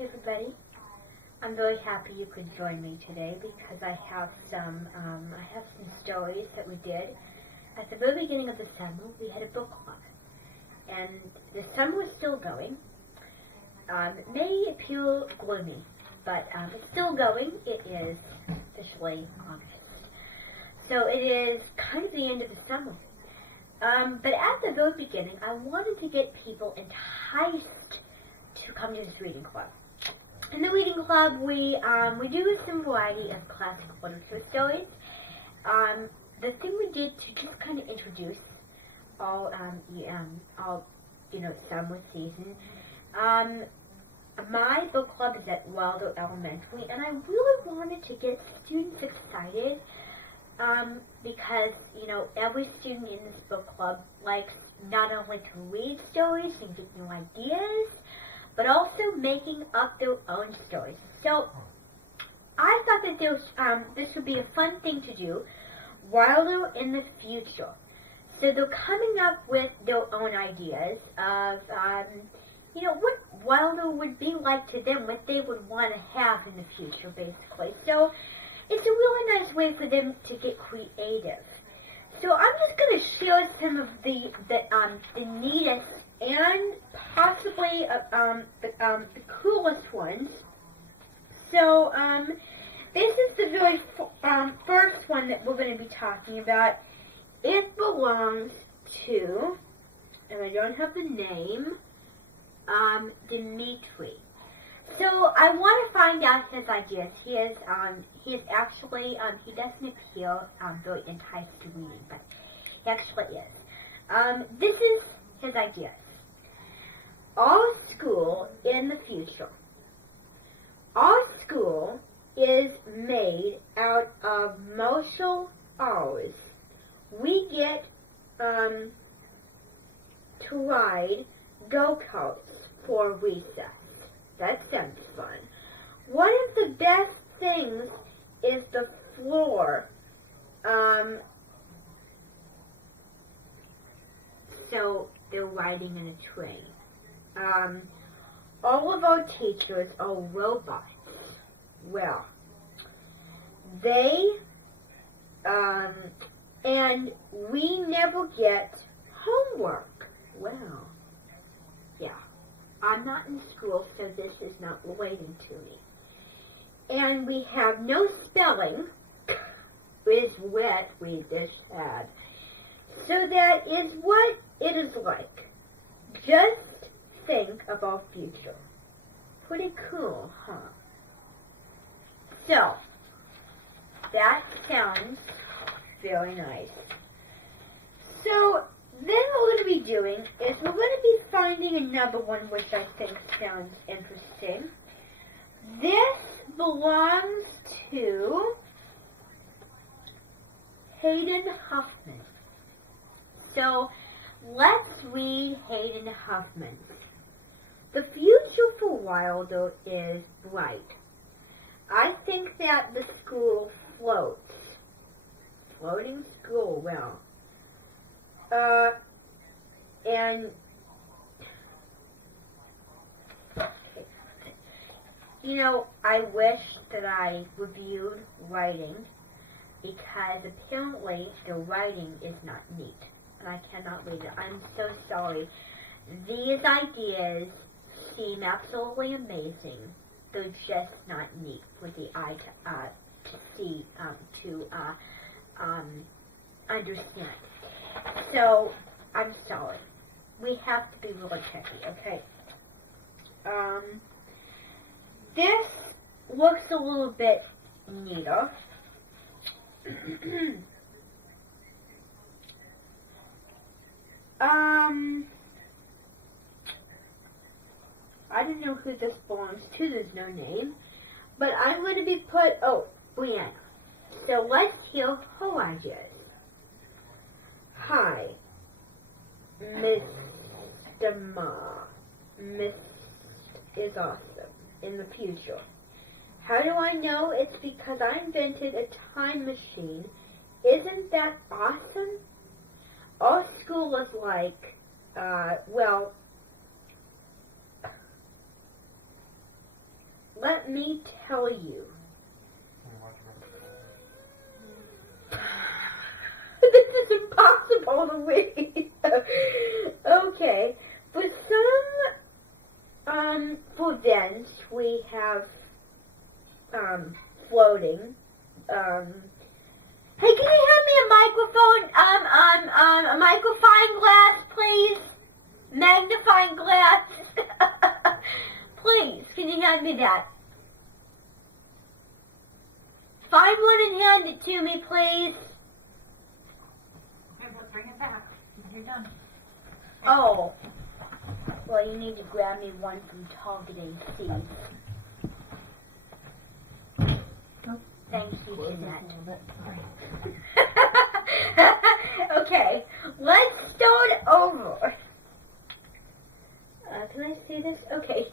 Hey everybody, I'm really happy you could join me today because I have some stories that we did. At the very beginning of the summer, we had a book club, and the summer was still going. It may appear gloomy, but it's still going. It is officially August, so it is kind of the end of the summer. But at the very beginning, I wanted to get people enticed to come to this reading club. In the reading club, we do some variety of classic literature stories. The thing we did to just kind of introduce all summer season. My book club is at Wilder Elementary, and I really wanted to get students excited because every student in this book club likes not only to read stories and get new ideas, but also making up their own stories. So I thought that this would be a fun thing to do while they're in the future. So they're coming up with their own ideas of, what Wilder would be like to them, what they would want to have in the future, basically. So it's a really nice way for them to get creative. So I'm just going to share some of the neatest and possibly the coolest ones. So this is the very first one that we're going to be talking about. It belongs to, and I don't have the name, Dimitri. So I want to find out his ideas. He is actually, he doesn't appear very enticed to reading, but he actually is. This is his ideas. Our school in the future. Our school is made out of martial arts. We get to ride go-karts for recess. That sounds fun. One of the best things is the floor. So they're riding in a train. All of our teachers are robots. Well, and we never get homework. Well, yeah. I'm not in school, so this is not related to me. And we have no spelling. Is what we just had. So that is what it is like. Just think of our future. Pretty cool, huh? So, that sounds very nice. So, then what we're going to be doing is we're going to be finding another one which I think sounds interesting. This belongs to Hayden Huffman. So let's read Hayden Huffman. The future for Wilder is bright. I think that the school floats. Floating school, well. And I wish that I reviewed writing because apparently the writing is not neat and I cannot read it. I'm so sorry. These ideas seem absolutely amazing. They're just not neat for the eye to see, to understand. So, I'm sorry. We have to be really picky, okay? This looks a little bit neater. I don't know who this belongs to. There's no name. But I'm going to be Brianna. So let's hear her ideas. Hi, Mr. Ma. Miss is awesome in the future. How do I know? It's because I invented a time machine. Isn't that awesome? Our school is like, let me tell you. This is impossible to read. Okay. For events, we have, floating. Hey, can you hand me a microphone? A magnifying glass, please? Magnifying glass. Please, can you hand me that? Find one and hand it to me, please. Bring it back when you're done. Oh. Well, you need to grab me one from Targeting Seeds. Thank you, Jeanette. Okay, let's start over. Can I see this? Okay.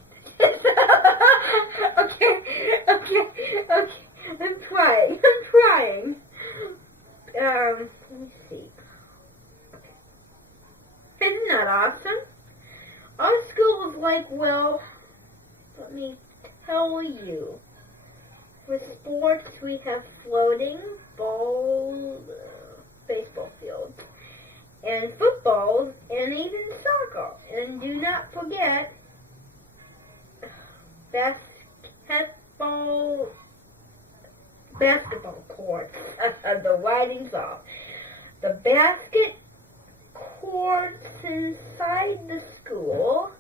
Okay. I'm trying. Let me see. Isn't that awesome? Our school is like, well, let me tell you. For sports, we have floating, ball, baseball fields, and footballs, and even soccer. And do not forget basketball courts. The writing's off. The basket courts inside the school.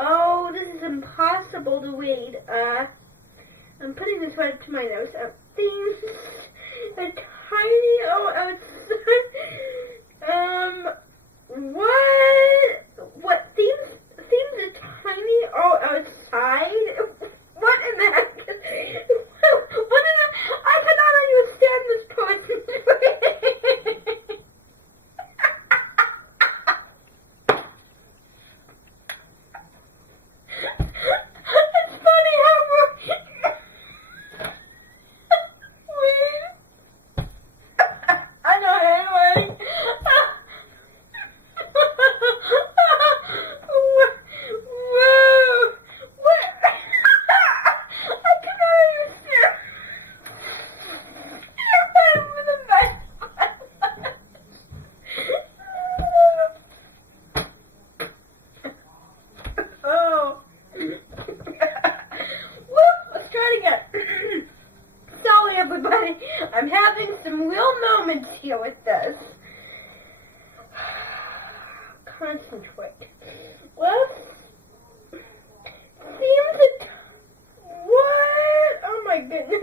Oh, this is impossible to read. I'm putting this right up to my nose. Things are tiny. What? Things are tiny. Outside. What in the heck? What in the? I cannot understand this person's It's funny how I know handwriting. I'm having some real moments here with this. Concentrate. Well, what? Oh my goodness.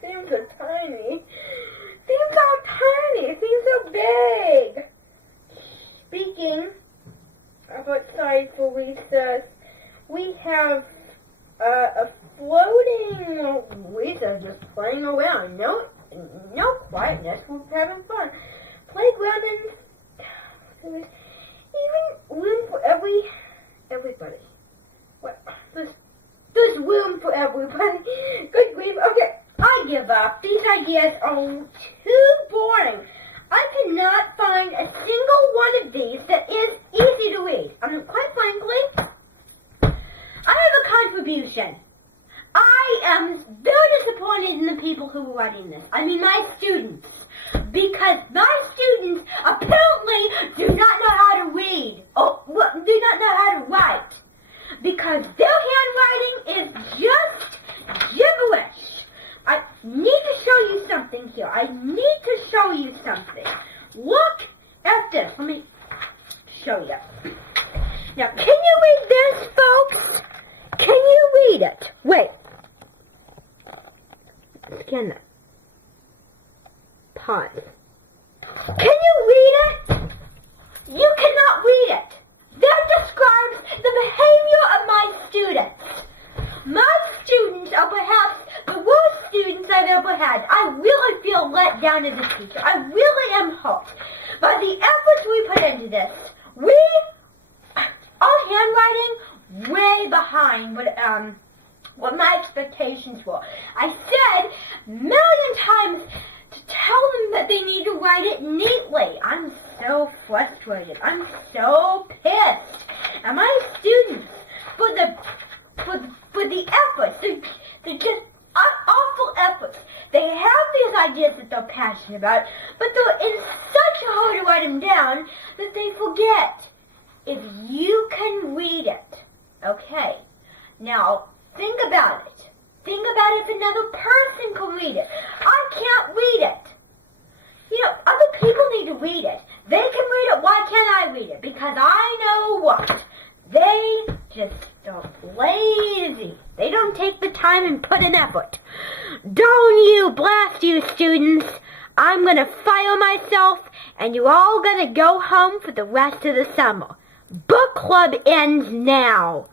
Things are tiny. Things aren't tiny. Things are big. Speaking of outside for recess, we have a floating. We are just playing around. No quietness. We're having fun. Playground and even room for everybody. What? There's room for everybody. Good grief. Okay, I give up. These ideas are too boring. I cannot find a single one of these that is easy to read. Quite frankly, I have a contribution. I am very disappointed in the people who are writing this. I mean my students. Because my students apparently do not know how to read. Do not know how to write. Because their handwriting is just gibberish. I need to show you something here. I need to show you something. Look at this. Let me show you. Now, can you read this, folks? Can you read it? Wait. Scan that. Pause. Can you read it? You cannot read it. That describes the behavior of my students. My students are perhaps the worst students I've ever had. I really feel let down as a teacher. I really am hurt. By the efforts we put into this, our handwriting way behind what my expectations were. I said a million times to tell them that they need to write it neatly. I'm so frustrated. I'm so pissed at my students for passionate about, but it's such a hard to write them down that they forget. If you can read it, okay, now think about it. Think about if another person can read it. I can't read it. You know, other people need to read it. They can read it. Why can't I read it? Because I know what? They just are lazy. They don't take the time and put in effort. Darn you, blast you, students. I'm going to fire myself, and you're all going to go home for the rest of the summer. Book club ends now.